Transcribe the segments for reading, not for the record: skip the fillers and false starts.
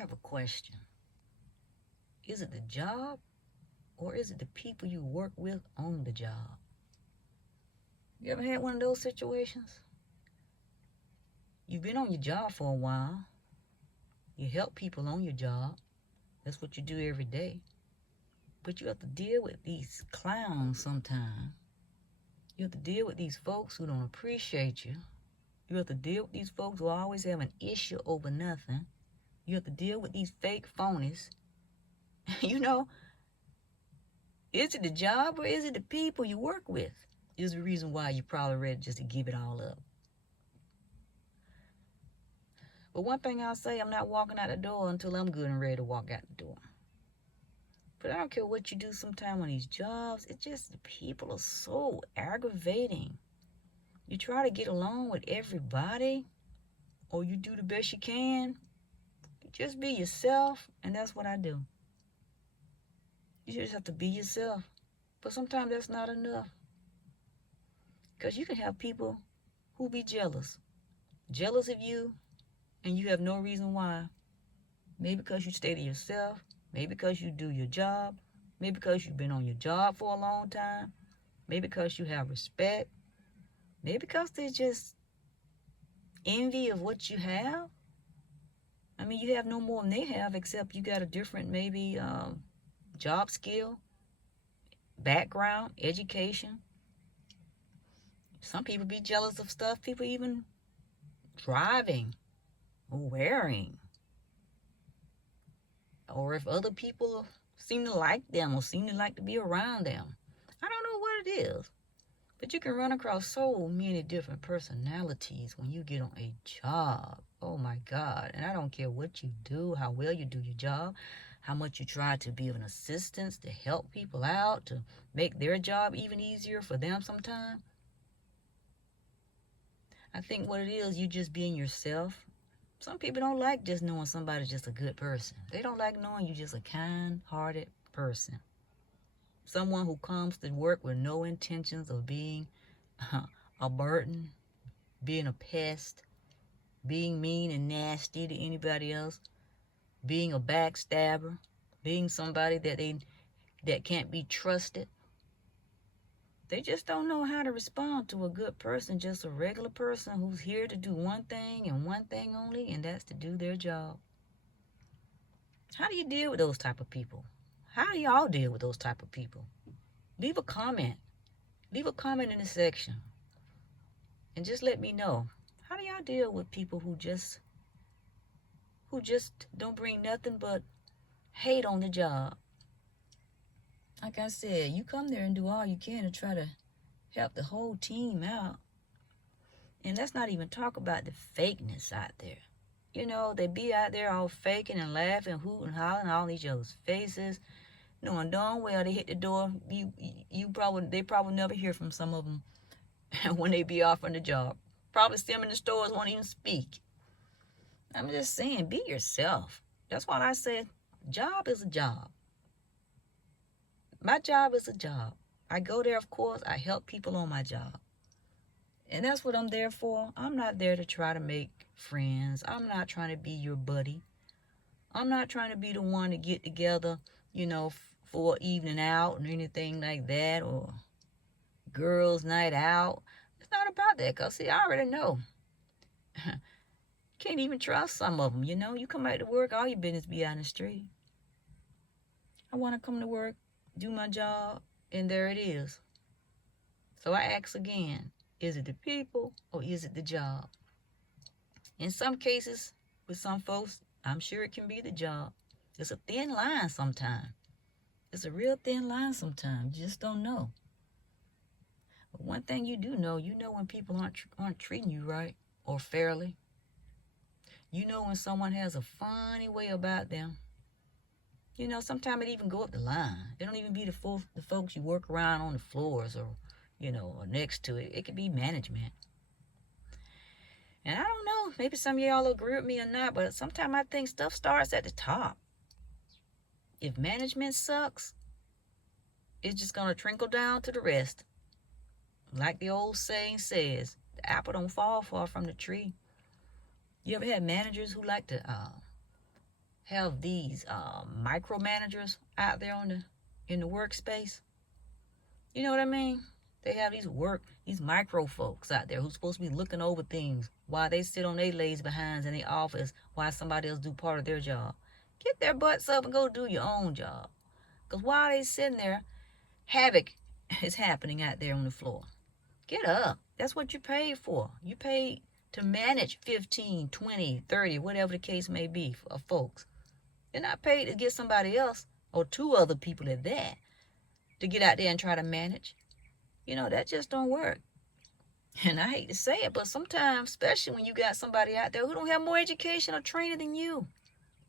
have a question. Is it the job or is it the people you work with on the job? You ever had one of those situations? You've been on your job for a while. You help people on your job. That's what you do every day. But you have to deal with these clowns sometimes. You have to deal with these folks who don't appreciate you. You have to deal with these folks who always have an issue over nothing. You have to deal with these fake phonies. You know, is it the job or is it the people you work with? Is the reason why you're probably ready just to give it all up. But one thing I'll say, I'm not walking out the door until I'm good and ready to walk out the door. But I don't care what you do sometime on these jobs. It's just the people are so aggravating. You try to get along with everybody, or you do the best you can. Just be yourself, and that's what I do. You just have to be yourself. But sometimes that's not enough. Because you can have people who be jealous. Jealous of you, and you have no reason why. Maybe because you stay to yourself. Maybe because you do your job. Maybe because you've been on your job for a long time. Maybe because you have respect. Maybe because they just envy of what you have. I mean, you have no more than they have, except you got a different maybe job skill, background, education. Some people be jealous of stuff people even driving or wearing. Or if other people seem to like them or seem to like to be around them. I don't know what it is. But you can run across so many different personalities when you get on a job. Oh my God. And I don't care what you do, how well you do your job, how much you try to be of an assistance to help people out, to make their job even easier for them sometimes. I think what it is, you just being yourself. Some people don't like just knowing somebody's just a good person. They don't like knowing you're just a kind-hearted person. Someone who comes to work with no intentions of being a burden, being a pest, being mean and nasty to anybody else, being a backstabber, being somebody that can't be trusted. They just don't know how to respond to a good person, just a regular person who's here to do one thing and one thing only, and that's to do their job. How do you deal with those type of people? How do y'all deal with those type of people? Leave a comment. Leave a comment in the section. And just let me know. How do y'all deal with people who just don't bring nothing but hate on the job? Like I said, you come there and do all you can to try to help the whole team out. And let's not even talk about the fakeness out there. You know, they be out there all faking and laughing, hooting, hollering, all each other's faces, knowing darn well they hit the door. They probably never hear from some of them when they be off on the job. Probably see them in the stores, won't even speak. I'm just saying, be yourself. That's why I said, job is a job. My job is a job. I go there, of course, I help people on my job. And that's what I'm there for. I'm not there to try to make friends. I'm not trying to be your buddy. I'm not trying to be the one to get together, for an evening out or anything like that, or girls' night out. It's not about that, because, see, I already know. Can't even trust some of them, You come out to work, all your business be out in the street. I want to come to work, do my job, and there it is. So I ask again, is it the people or is it the job? In some cases, with some folks, I'm sure it can be the job. It's a thin line sometimes. It's a real thin line sometimes. You just don't know. But one thing you do know, when people aren't treating you right or fairly. You know when someone has a funny way about them. Sometimes it even go up the line. It don't even be the folks you work around on the floors or, or next to it. It could be management. And I don't know, maybe some of y'all agree with me or not, but sometimes I think stuff starts at the top. If management sucks, it's just going to trickle down to the rest. Like the old saying says, the apple don't fall far from the tree. You ever had managers who like to have these micromanagers out there in the workspace. You know what I mean? They have these micro folks out there who's supposed to be looking over things while they sit on their lazy behinds in their office while somebody else do part of their job. Get their butts up and go do your own job. Because while they sitting there, havoc is happening out there on the floor. Get up. That's what you paid for. You paid to manage 15, 20, 30, whatever the case may be of folks. You're not paid to get somebody else or two other people at that to get out there and try to manage. You know, that just don't work. And I hate to say it, but sometimes, especially when you got somebody out there who don't have more education or training than you,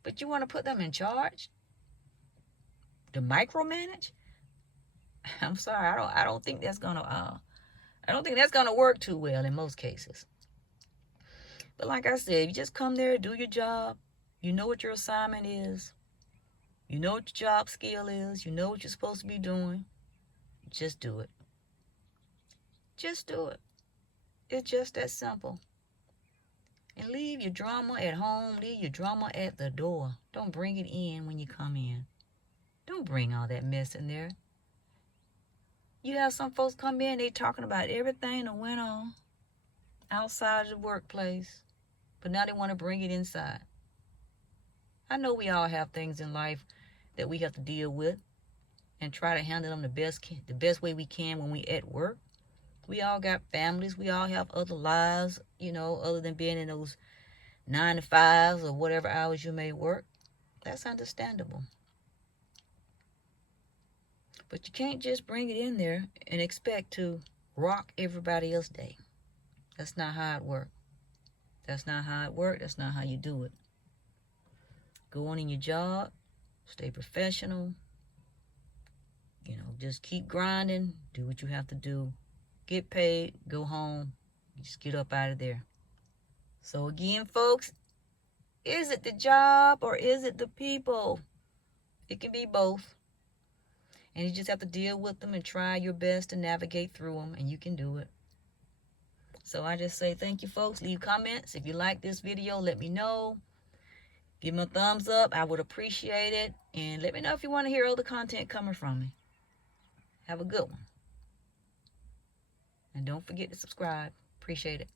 but you want to put them in charge to micromanage. I'm sorry, I don't think that's gonna work too well in most cases. But like I said, you just come there, do your job. You know what your assignment is. You know what your job skill is. You know what you're supposed to be doing. Just do it. Just do it. It's just that simple. And leave your drama at home. Leave your drama at the door. Don't bring it in when you come in. Don't bring all that mess in there. You have some folks come in, they talking about everything that went on outside of the workplace, but now they want to bring it inside. I know we all have things in life that we have to deal with and try to handle them the best way we can when we at work. We all got families. We all have other lives, you know, other than being in those 9 to 5s or whatever hours you may work. That's understandable. But you can't just bring it in there and expect to rock everybody else's day. That's not how it works. That's not how it works. That's not how you do it. Go on in your job. Stay professional. You know, just keep grinding. Do what you have to do. Get paid. Go home. Just get up out of there. So again, folks, is it the job or is it the people? It can be both. And you just have to deal with them and try your best to navigate through them, and you can do it. So I just say thank you, folks. Leave comments. If you like this video, let me know. Give me a thumbs up. I would appreciate it. And let me know if you want to hear other content coming from me. Have a good one. And don't forget to subscribe. Appreciate it.